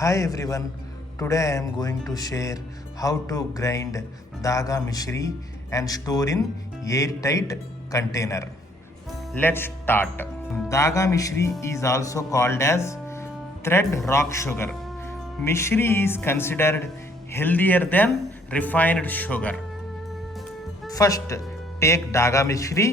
Hi everyone, today I am going to share how to grind Dhaga Mishri and store in airtight container. Let's start. Dhaga Mishri is also called as thread rock sugar. Mishri is considered healthier than refined sugar. First, take Dhaga Mishri.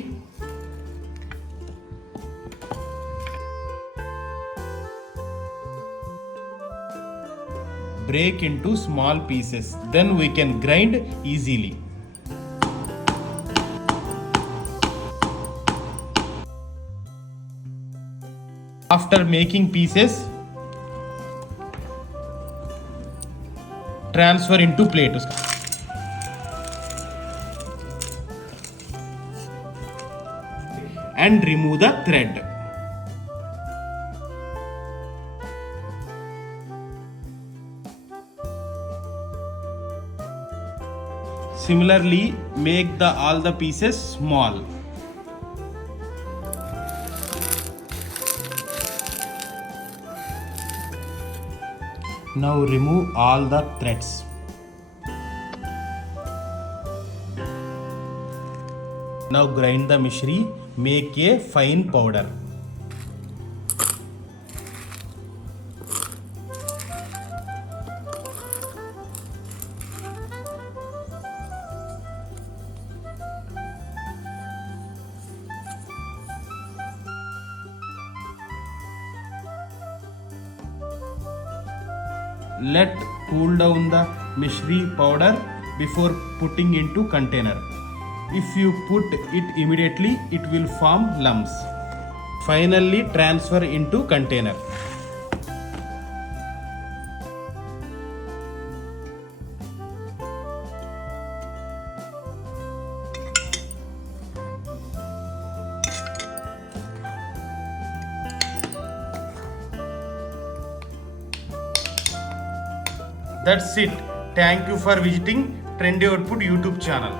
Break into small pieces, then we can grind easily. After making pieces, transfer into plate and remove the thread. Similarly, make all the pieces small. Now remove all the threads. Now grind the mishri, make a fine powder. Let cool down the mishri powder before putting into container. If you put it immediately, it will form lumps. Finally, transfer into container. That's it. Thank you for visiting Trendy Output YouTube channel.